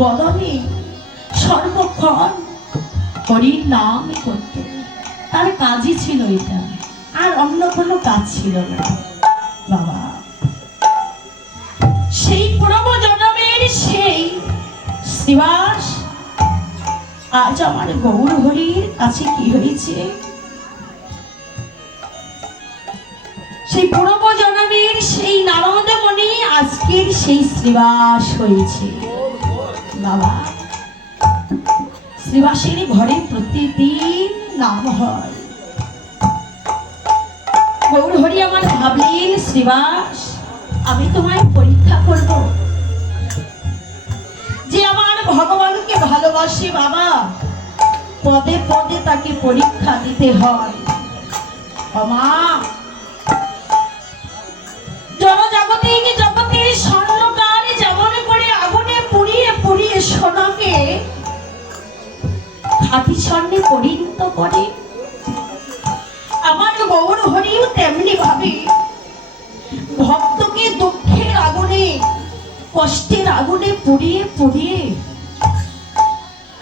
বদনে সর্বক্ষণ হরির নাম করত। তার কাজই ছিল এটা, আর অন্য কোনো কাজ ছিল না। বাবা, সেই পূর্ব জন্মের সেই শ্রীবাস আজ আমার গৌর হরির কাছে কি হয়েছে? সেই পূর্ব জন্মের সেই নারদমণি আজকের সেই শ্রীবাস হয়েছে। বাবা, শ্রীবাসের ঘরে প্রতিদিন নাম হয়। গৌর হরি আমার ভাবলেন, শ্রীবাস, আমি তোমায় পরীক্ষা করব, যে আমার ভগবানকে ভালোবাসে বাবা, পদে পদে তাকে পরীক্ষা দিতে হয়। মা, জনজাগতিক জগতের স্বর্ণকার যেমন করে আগুনে পুড়িয়ে পুড়িয়ে সোনাকে খাঁটি স্বর্ণে পরিণত করে, আমার গৌর হরিও তেমনি ভাবে ভক্তকে দুঃখের আগুনে কষ্টের আগুনে পুড়িয়ে পুড়িয়ে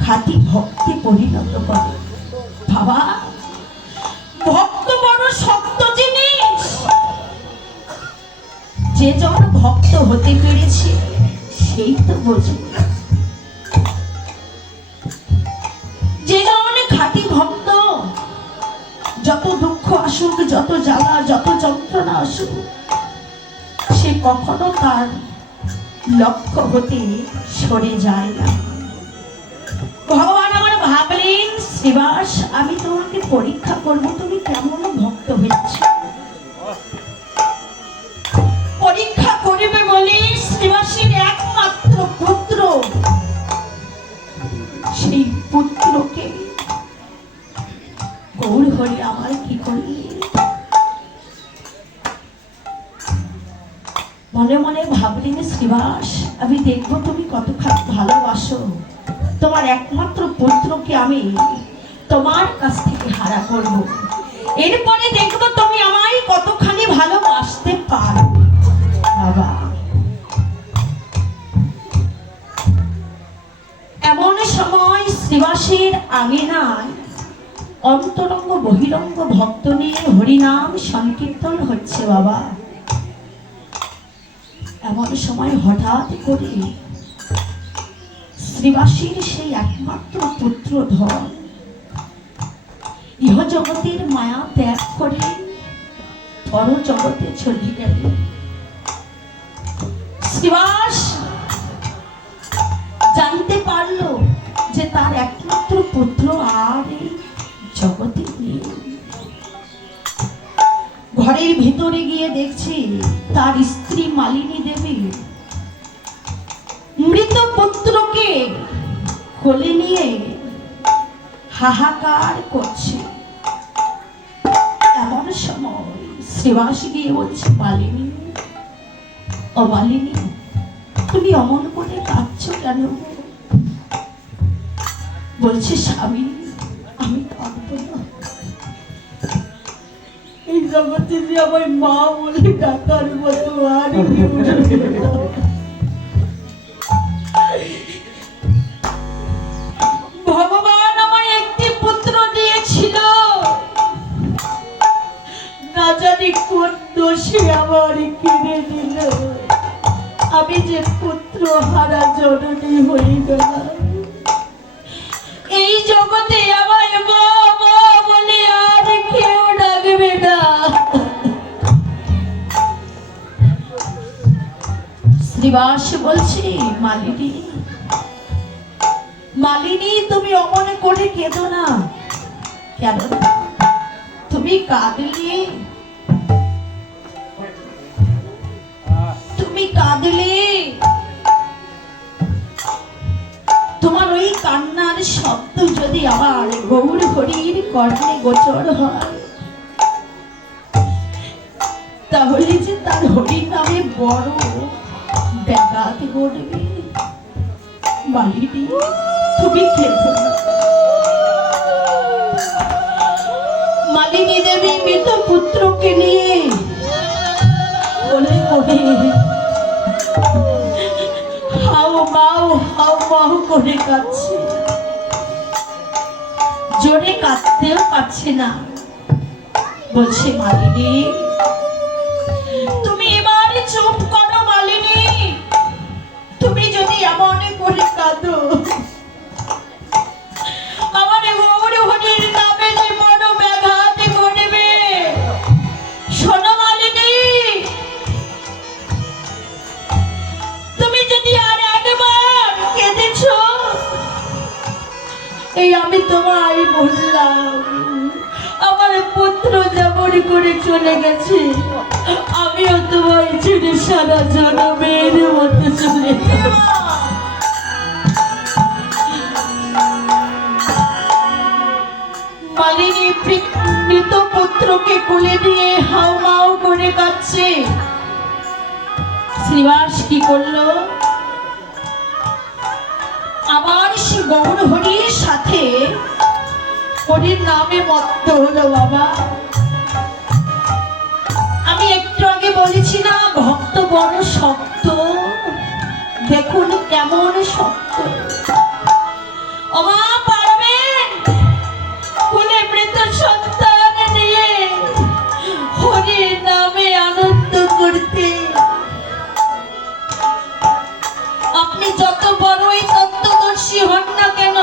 খাঁটি ভক্তি পরিণত করে। বাবা, ভক্ত বড় শক্ত জিনিস। যে যখন ভক্ত হতে পেরেছে সেই তো বোঝে। যে যখন খাঁটি ভক্ত, যত দুঃখ আসুক, যত জ্বালা, যত যন্ত্রণা আসুক, সে কখনো তার লক্ষ্য হতে সরে যায় না। ভগবান আমার ভাবলেন, শ্রীবাস, আমি তোমাকে পরীক্ষা করব, তুমি কেমন ভক্ত হয়েছ। পরীক্ষা করবে বলে শ্রীবাসের একমাত্র পুত্র, সেই পুত্রকে গৌর হরি আমার কি করলি, মনে মনে ভাবলেন, শ্রীবাস, আমি দেখবো তুমি কতখানি ভালোবাসো। তোমার একমাত্র পুত্রকে আমি তোমার কাছ থেকে হারা করব, এরপরে দেখবো তুমি আমায় কতখানি ভালোবাসতে পারো। বাবা, এমন সময় শ্রীবাসের আঙিনায় অন্তরঙ্গ বহিরঙ্গ ভক্ত নিয়ে হরিনাম সংকীর্তন হচ্ছে। বাবা, এমন সময় হঠাৎ করে শ্রীবাসীর সেই একমাত্র পুত্র ধন ইহ জগতের মায়া ত্যাগ করে পর জগতে চলে গেল। শ্রীবাস জানতে পারলো যে তার একমাত্র পুত্র আর এই জগতে নেই। ঘরের ভিতরে গিয়ে দেখছি তার স্ত্রী মালিনী দেবী মৃত পুত্রকে কোলে নিয়ে হাহাকার করছে। এমন সময় শ্রীবাস গিয়ে বলছে, মালিনী, ও মালিনী, তুমি অমন করে কাঁদছ কেন? বলছে, স্বামী, আমি কাঁদবো না। এই জগতে যে আমার মা বলে ডাকার মতো আর ভগবান আমায় একটি পুত্র দিয়েছিল, না জানি কোন দোষে আমার কিনে দিল। আমি যে পুত্র হারা জননী হয়ে গেলাম। এই জগতে আমায় মা মা বলে আর কেউ ডাকবে না। শ্রীবাস বলছি, মালিনী, মালিনী, তুমি অমন করে কেঁদো না। কেন? তুমি কাঁদলে, তুমি কাঁদলে তোমার ওই কান্নার শব্দ যদি আমার গৌর হরির কর্ণে গোচর হয়, তাহলে যে তার হরির নামে বড় ব্যাঘাত ঘটবে। মালিনী, তুমি কেঁদো না। মালিনী দেবী মৃত পুত্রকে নিয়ে বলে, হাও মাও হাও মাও করে কাঁদছে, জোরে কাঁদতেও পারছে না। বলছে মালিনী, তুমি এবার চুপ করো মালিনী, তুমি যদি এমন করে কাঁদো আমার গৌর হরির নামে যে বড় ব্যাঘাত করবে। শোনো মালিনী, তুমি যদি আর একবার কেঁদেছ, এই আমি তোমায় বললাম আমার পুত্র যেমন করে চলে গেছে, আমিও তোমায় ছেড়ে সারা জনমের মতো চলে যাব। মালিনী মৃত পুত্রকে কোলে নিয়ে হাউমাউ করে কাঁদছে। শ্রীবাস কি করলো? আবার সে গৌর হরির সাথে হরির নামে মত্ত হলো। বাবা, আমি একটু আগে বলেছি না ভক্ত বড় শক্ত, দেখুন কেমন শক্ত। ওমা পারবেন কোলে মৃত সন্তান নিয়ে হরির নামে আনন্দ করতে? আপনি যত বড়ই তত্ত্বদর্শী হন না কেন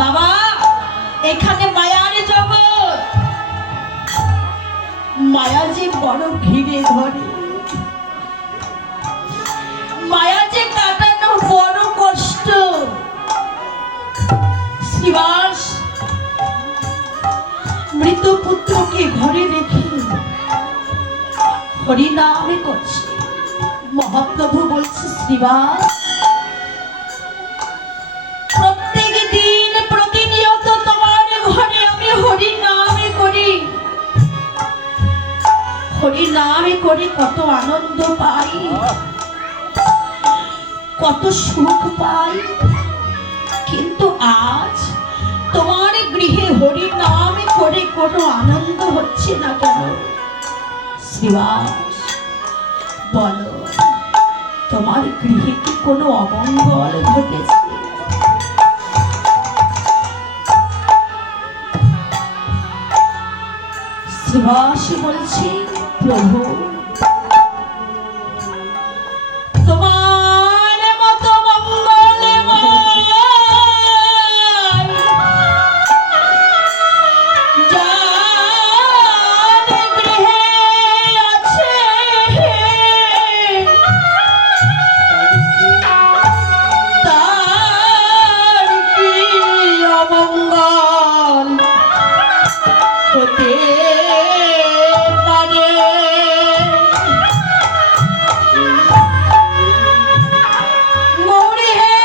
বাবা, এখানে মায়ার জগৎ, মায়া যে বড় ঘিরে ধরে, মায়া যে কাটানো বড় কষ্ট। শ্রীবাস মৃত পুত্রকে ঘরে রেখে হরিনামে করছে। মহাপ্রভু বলছে, শ্রীবাস প্রত্যেক দিন প্রতিনিয়ত তোমার ঘরে আমি হরিনামে করি, হরিনামে করে কত আনন্দ পাই, কত সুখ পাই, কিন্তু আজ তোমার গৃহে হরিনামে করে কোনো আনন্দ হচ্ছে না কেন? শ্রীবাস বলো, তোমার গৃহে কি কোনো অমঙ্গল ঘটেছে? শ্রীবাস বলছে, প্রভু তোমার মতো মঙ্গলময় যার গৃহে আছে তার কি অমঙ্গল হতে পারে? মৌরি হে,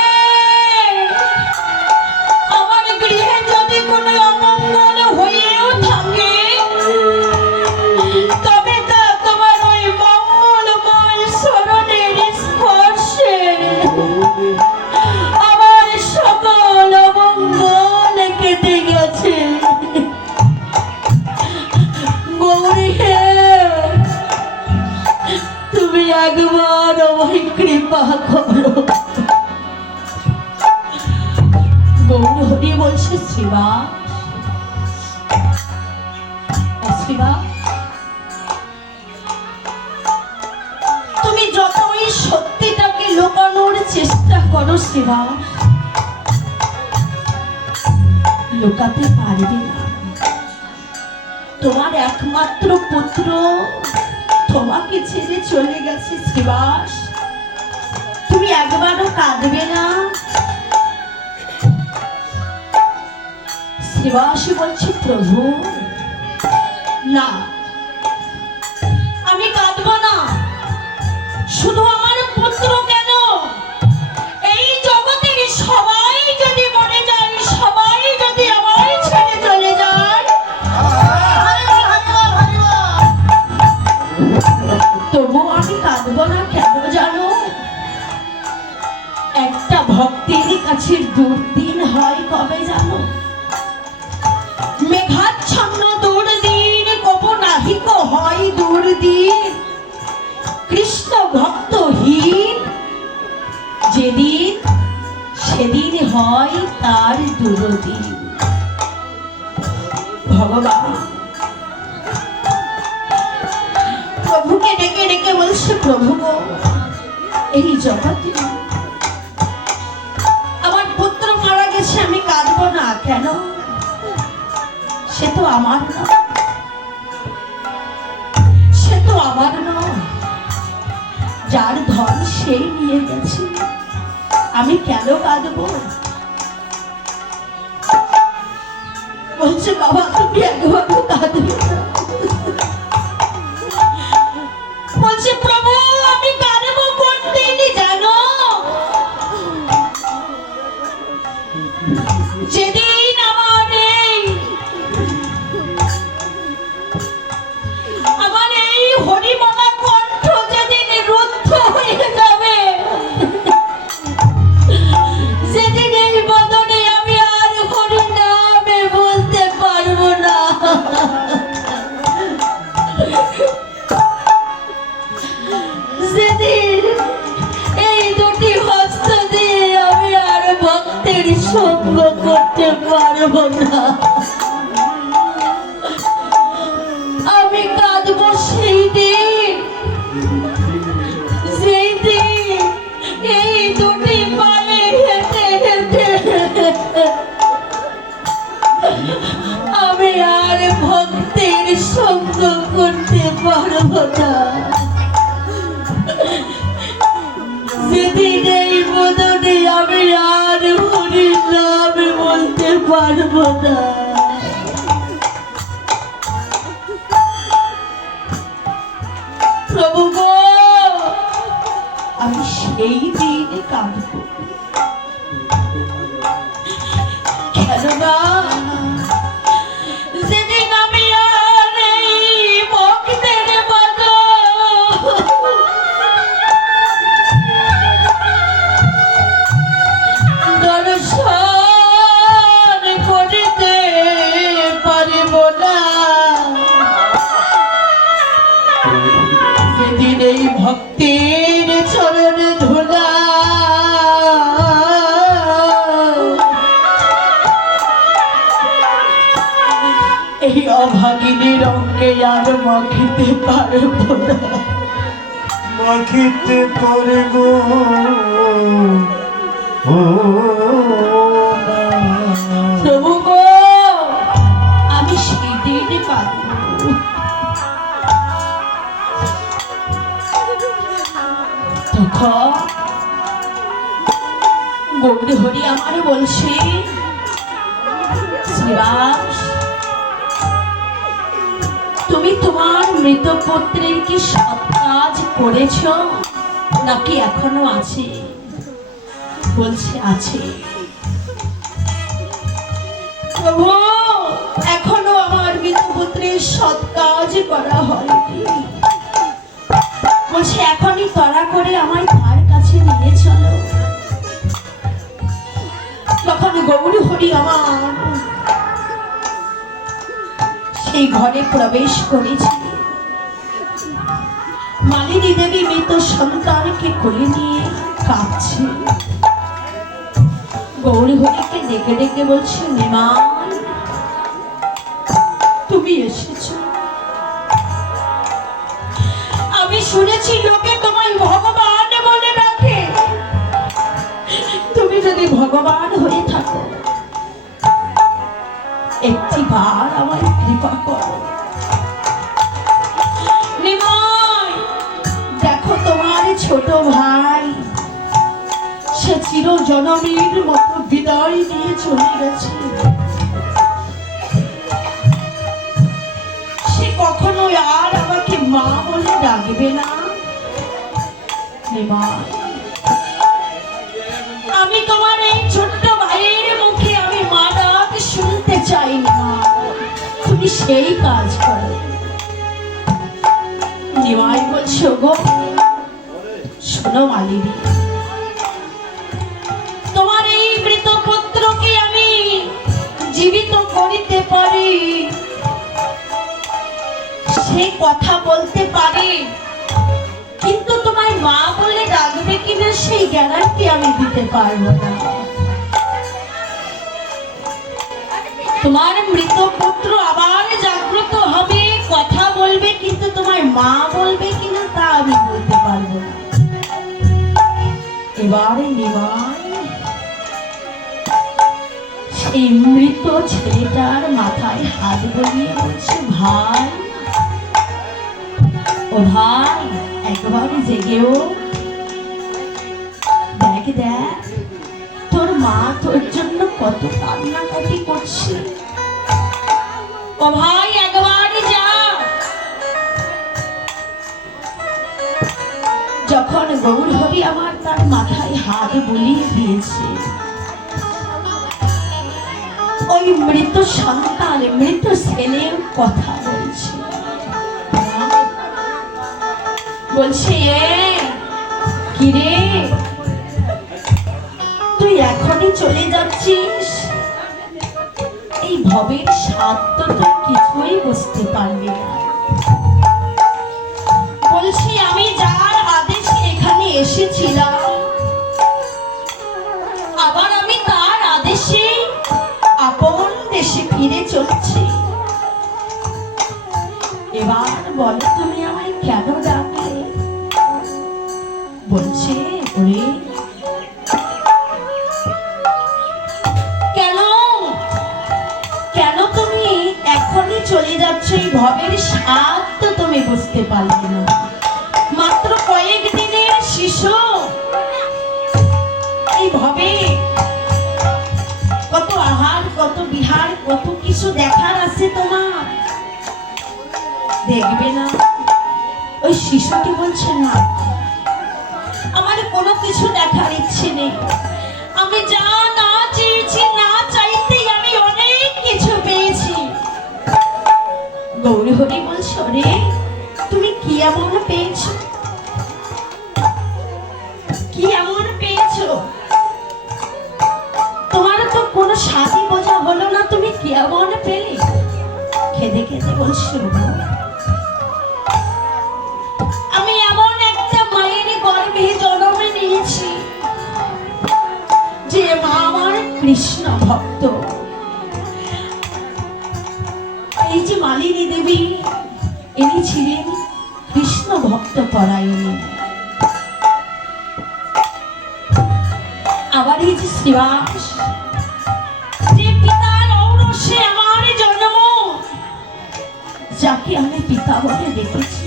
আমার গৃহে যদি কোনো অমঙ্গল হয়েও থাকে, তবে তা তোমার ওই মঙ্গলময় শরণের স্পর্শে আমার সকল অমঙ্গল কেটে গেছে। গৌরী হে, তুমি একবার আমায় কৃপা করো। গৌর হরি বলছে, শ্রীবাস শ্রীবাস তুমি যতই সত্যিটাকে লুকানোর চেষ্টা করো শ্রীবাস, লুকাতে পারবে না। তোমার একমাত্র পুত্র তোমাকে ছেড়ে চলে গেছে শ্রীবাস, তুমি একবারও কাঁদবে না? শ্রীবাস বলছে, প্রভু না, আমি কাঁদবো না। শুধু আমার পুত্র কেন, এই জগতের সবাই যদি মরে যায়, সবাই যদি আমায় ছেড়ে চলে যায়, তবু আমি কাঁদবো না। কেন জানো? একটা ভক্তের কাছে দুর্দিন হয় কবে জানো? মেঘাচ্ছন্ন দুর্দিন, কবু নাহিক হয় দুর্দিন কৃষ্ণ ভক্তহীন যেদিন, সেদিন হয় তার দুরদিন। ভগবান প্রভুকে ডেকে ডেকে বলছে, প্রভু গো, এই জগতে আমার পুত্র মারা গেছে, আমি কাঁদবো না কেন? সে তো আমার না, সে তো আমার নয়, যার ধন সেই নিয়ে গেছে, আমি কেন কাঁদবো? বলছে, বাবা তুমি একবারও কাঁদবে না। বলছে, প্রভু আমি কাঁদবো কোন দিন জানো? যেদিন আমার এই হরিমলা কণ্ঠ যেদিন রুদ্ধ হয়ে যাবে, সেদিন এই বদনে আমি আর হরি নামে বলতে পারবো না। সেদিন এই দুটি হস্ত দিয়ে আমি আর ভক্তের সঙ্গ করতে পারবো না। আমি কাঁদবো সেই দিন, সেই দিন এই দুটি পায়ে হেঁটে হেঁটে আমি আর ভক্তের সঙ্গ করতে পারবো না। যেদিন এই বদনে আমি আর হরির নাম বলতে পারবো না। প্রভু গো, আমি সেই দিন কাঁদবো, কেননা যেদিন আমি আর এই ভক্তের দর্শন করতে পারব না, সেদিন এই ভক্তের চরণ ধুলা এই অভাগিনীর অঙ্গে আর মাখিতে পারব না, মাখিতে পারব প্রভু গো, আমি সেদিন কাঁদব। তখন গৌরী হরি আমার বলছে, শ্রীবাস তুমি তোমার মৃত পুত্রের কি সৎ কাজ করেছ নাকি এখনো আছে? বলছে আছে। প্রভু এখনো আমার মৃত পুত্রের সৎ কাজ করা হয়নি। বলছে এখনই তড়া করে আমায় তার কাছে নিয়ে চলো। তখন গৌরী হরি আমার সেই ঘরে প্রবেশ করেছে। মালিনী দেবী মৃত সন্তানকে কোলে নিয়ে কাঁদছে। গৌরী হরিকে ডেকে ডেকে বলছে, নিমাই তুমি এসেছো, আমি শুনেছি লোকে তোমায় ভগবান বলে ডাকে, তুমি যদি ভগবান হয়ে থাকো একটি বার আমায় কৃপা করো। নিমাই দেখো তোমার ছোট ভাই সে চিরজননীর মতো বিদায় নিয়ে চলে গেছে, সে কখনো আর আমাকে মা বলে ডাকবে না। নিমাই আমি তোমার এই ছোট্ট ভাইয়ের মুখে আমি মা ডাক শুনতে চাই না, তুমি সেই কাজ করো। নিমাই বলছে, গো শোনো মালিনী, তোমার এই মৃত পুত্রকে আমি জীবিত করিতে পারি, সে কথা বলতে পারে, কিন্তু তোমায় মা বলে ডাকবে কিনা সেই গ্যারান্টি আমি দিতে পারবো না। তোমার মৃত পুত্র আবার জাগ্রত হবে, কথা বলবে, কিন্তু তোমার মা বলবে কিনা তা আমি বলতে পারবো না। এবারে নিমাই সেই মৃত ছেলেটার মাথায় হাত বুলিয়ে বলছে, ভাই, ও ভাই, একবার জেগেও দেখ, দেখ তোর মা তোর জন্য কত কান্নাকাটি করছে। ও ভাই, একবার যা। যখন গৌরহরি আমার তার মাথায় হাত বুলিয়ে দিয়েছে, ওই মৃত সন্তান, মৃত ছেলের কথা বলছে, বলছে, কিরে তুই এখনই চলে যাচ্ছিস? এই ভবের স্বাদ তো তুই কিছুই বুঝতে পারবি না। বলছি, আমি যার আদেশে এখানে এসেছিলাম, আবার আমি তার আদেশে আপন দেশে ফিরে চলছি। এবার বলো, তুমি আমায় কেন ডাকলে? বলছে, ওরে কেন কেন তুমি এখনই চলে যাচ্ছ? এই ভবের স্বাদ তো তুমি বুঝতে পারলে না। মাত্র কয়েক দিনের শিশু, এই ভবে কত আহার, কত বিহার, কত কিছু দেখার আছে তোমার, দেখবে না? ওই শিশুটি বলছে, না, আমার কোনো কিছু দেখার ইচ্ছে নেই। আমি যা না চেয়েছি, না চাইতেই আমি অনেক কিছু পেয়েছি। গৌরহরি বলছো, রে তুমি কি এমন পেয়েছো? কি এমন পেয়েছো? তোমার তো কোনো স্বাদই বোঝা হলো না, তুমি কি এমন পেলে? খেদে খেদে বলছো, আমি এমন একটা মায়ের গর্ভে জন্ম নিয়েছি যে মা আমার কৃষ্ণ ভক্ত। এই যে মালিনী দেবী, ইনি ছিলেন কৃষ্ণ ভক্ত পরায়ণী। আবার এই যে শ্রীবাস, যে পিতার ঔরসে আমার জন্ম, যাকে আমি পিতা বলে দেখেছি,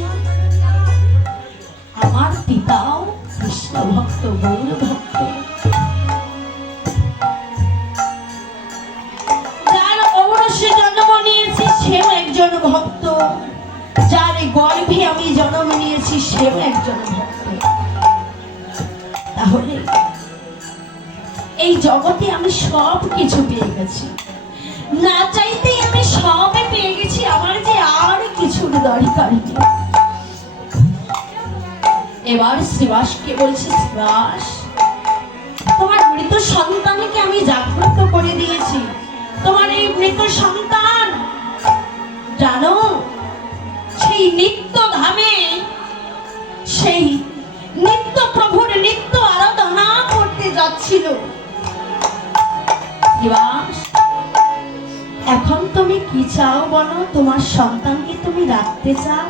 আমার পিতাও কৃষ্ণ ভক্ত, গৌর ভক্ত। যার ঔরসে জন্ম নিয়েছি সেও একজন ভক্ত, যার গর্ভে আমি জন্ম নিয়েছি সেও একজন ভক্ত। তাহলে এই জগতে আমি সব কিছু পেয়ে গেছি, না চাইতেই আমি সব পেয়ে গেছি, আমার যে আর কিছুর দরকার নেই। এবার শ্রীবাসকে বলছে, শ্রীবাস, তোমার মৃত সন্তানকে আমি জাগ্রত করে দিয়েছি। তোমার এই মৃত সন্তান জানো, সেই নিত্য ধামে, সেই নিত্য প্রভুর নিত্য আরাধনা করতে যাচ্ছিল। শ্রীবাস, এখন তুমি কি চাও বলো? তোমার সন্তানকে তুমি রাখতে চাও?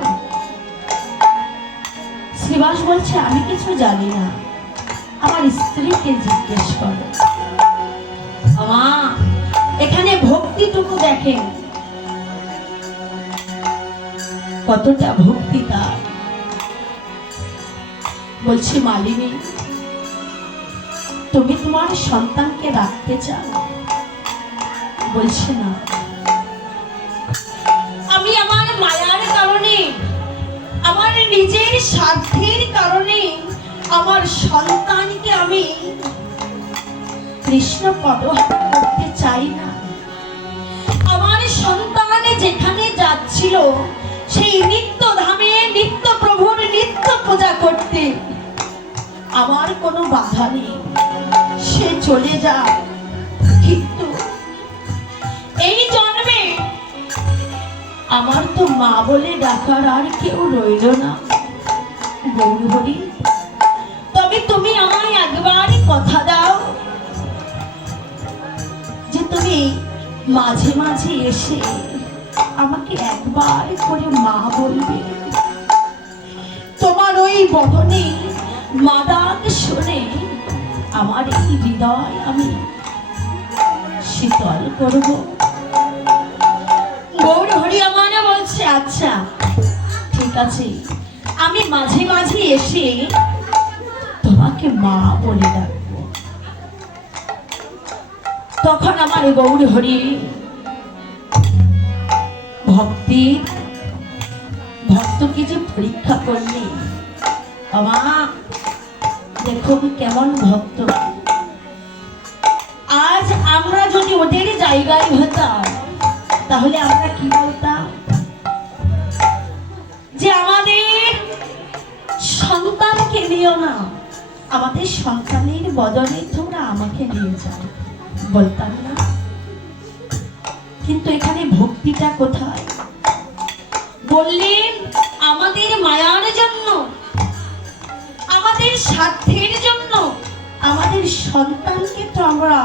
শ্রীবাস বলছে, আমি কিছু জানি না, আমার স্ত্রীকে জিজ্ঞেস করো। মা, এখানে ভক্তিটুকু দেখেন, কতটা ভক্তি তার। বলছি, মালিনী, তুমি তোমার সন্তানকে রাখতে চাও? বলছে, না, আমি আমার মায়ার কারণে, আমার নিজের স্বার্থের কারণে আমার সন্তানকে আমি কৃষ্ণ পদহারা করতে চাই না। আমার সন্তান যেখানে যাচ্ছিল সেই নিত্য ধামে নিত্য প্রভুর নিত্য পূজা করতে আমার কোনো বাধা নেই, সে চলে যায়। কিন্তু এই জন্মে আমার তো মা বলে ডাকার আর কেউ রইল না। গৌরহরি, তবে তুমি আমায় একবার কথা দাও যে তুমি মাঝে মাঝে এসে আমাকে একবার করে মা বলবে। তোমার ওই বদনে মা ডাক শুনে আমার এই হৃদয় আমি শীতল করব। গৌর হরি আমার বলছে, আচ্ছা ঠিক আছে, আমি মাঝে মাঝে এসে তোমাকে মা বলে ডাকবো। তখন আমার গৌর হরি ভক্তকে যে পরীক্ষা করলে, বাবা দেখো কেমন ভক্ত। আজ আমরা যদি ওদের জায়গায় হতাম তাহলে আমরা কি বলতাম, যে আমাদের সন্তানকে নিও না, আমাদের সন্তানের বদলে তোমরা আমাকে নিয়ে যাও, বলতাম না? কিন্তু এখানে ভক্তিটা কোথায়? বললেন আমাদের মায়ার জন্য, আমাদের স্বার্থের জন্য আমাদের সন্তানকে তো আমরা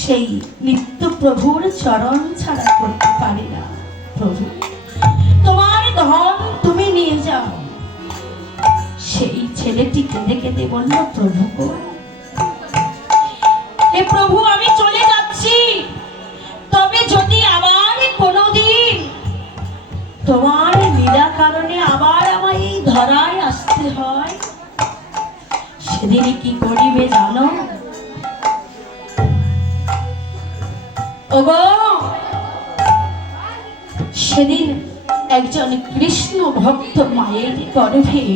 সেই নিত্য প্রভুর চরণ ছাড়া করতে পারি না। প্রভু তোমার ধন তুমি নিয়ে যাও। সেই ছেলেটি কেঁদে কেঁদে বলল, প্রভু গো, হে প্রভু আমি চলে যাচ্ছি, তবে যদি আবার কোনোদিন তোমার লীলা কারণে আবার আমায় এই ধরায় আসতে হয়, সেদিন কি করিবে জানো? ওগো, সেদিন একজন কৃষ্ণ ভক্ত মায়ের গর্ভে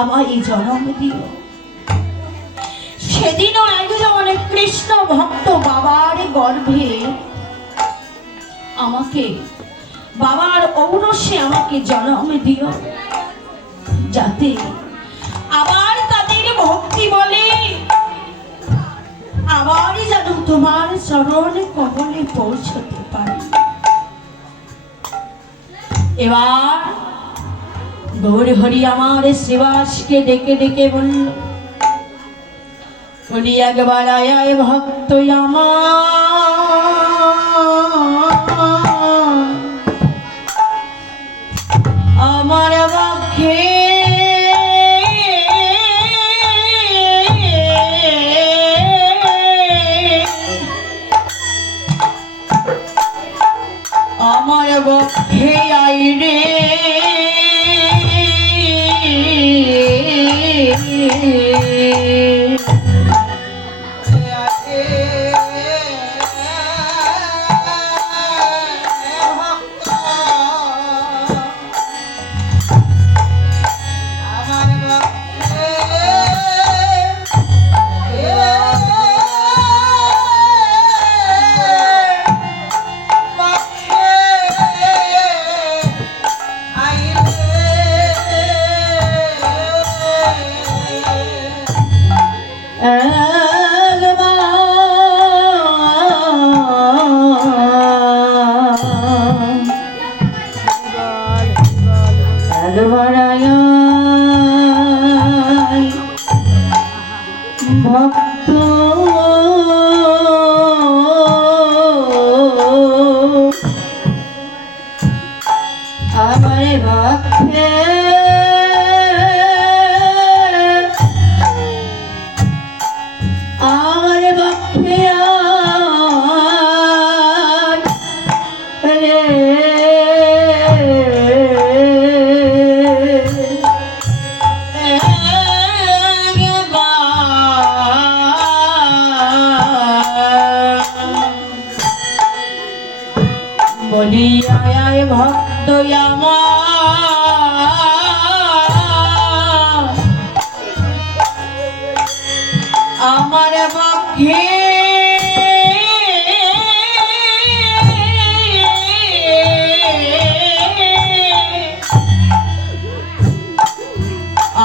আমায় জন্ম দিও। সেদিনও একজন কৃষ্ণ ভক্ত বাবার গর্ভে আমাকে, বাবার ঔরসে আমাকে জন্ম দিও, যাতে আবার তাদের ভক্তি বলে আবার যেন তোমার চরণ কমলে পৌঁছতে পারি। এবার গৌর হরি আমার শ্রীবাসকে ডেকে ডেকে বলল, বলি একবার আয় ভক্ত আমার বক্ষে আমার বক্ষে আই রে, ভক্ত আমার ভক্তে আমার ভক্তে রে বলি আয় ভক্ত আমার পক্ষে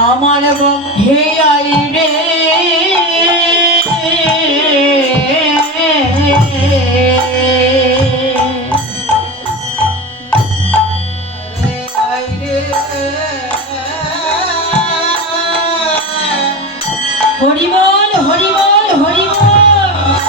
আমার পক্ষে আই রে, হরি বল হরি বল হরি বল।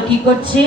কি করছে?